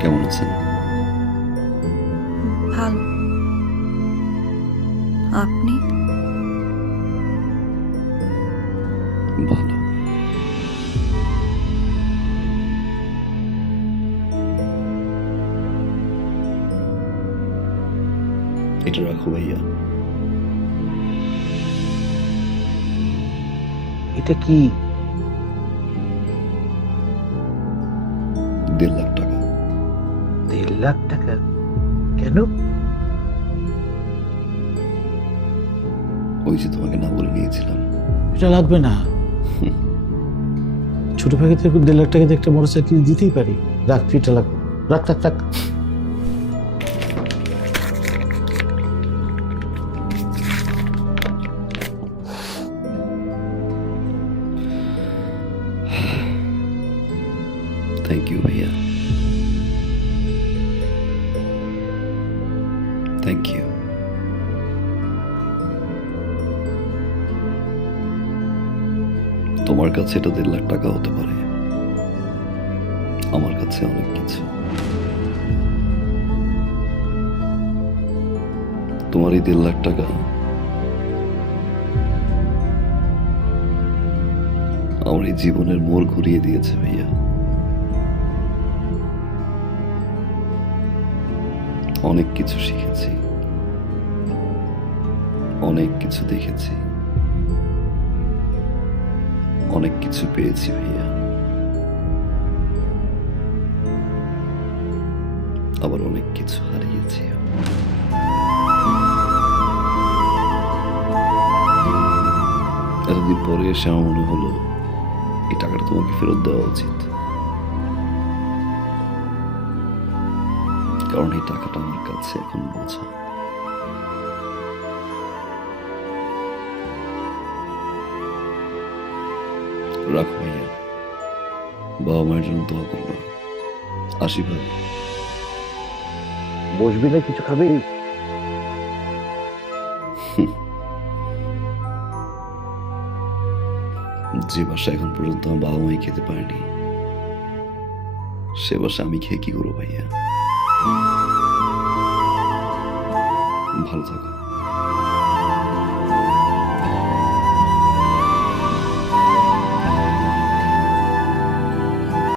কেমন আছেন? ভালো। আপনি? ভালো। এটা রাখো ভাইয়া। এটা কি? 1.5 লাখ টাকা। 1.5 লাখ টাকা? কেন? ওই যে তোমাকে না বলে নিয়েছিলাম। এটা লাগবে না। ছোট ভাইকে থেকে 1.5 লাখ টাকা দিয়ে একটা মোটরসাইকেল দিতেই পারি। রাখ, এটা লাগবে। রাখ রাখ রাখ। থ্যাংক ইউ ভাইয়া, থ্যাংক ইউ। তোমার কাছে এটা 1.5 লাখ টাকা হতে পারে, আমার কাছে অনেক কিছু। তোমার এই 1.5 লাখ টাকা আমার এই জীবনের মোড় ঘুরিয়ে দিয়েছে ভাইয়া। অনেক কিছু শিখেছি, অনেক কিছু দেখেছি, অনেক কিছু পেয়েছি ভাইয়া, আবার অনেক কিছু হারিয়েছি। এতদিন পরে এসে আমার মনে হলো এই টাকাটা তোমাকে ফেরত দেওয়া উচিত, কারণ এই টাকাটা আমার কাছে এখন বোঝা। রাখো ভাইয়া, বাবা মায়ের জন্য দোয়া করবা। আসি ভাই। বসবি না, কিছু খাবি? যে বাসা এখন পর্যন্ত আমার বাবা মাই খেতে পারেনি, সে বাসা আমি খেয়ে কি করবো ভাইয়া? ভালো থাকো।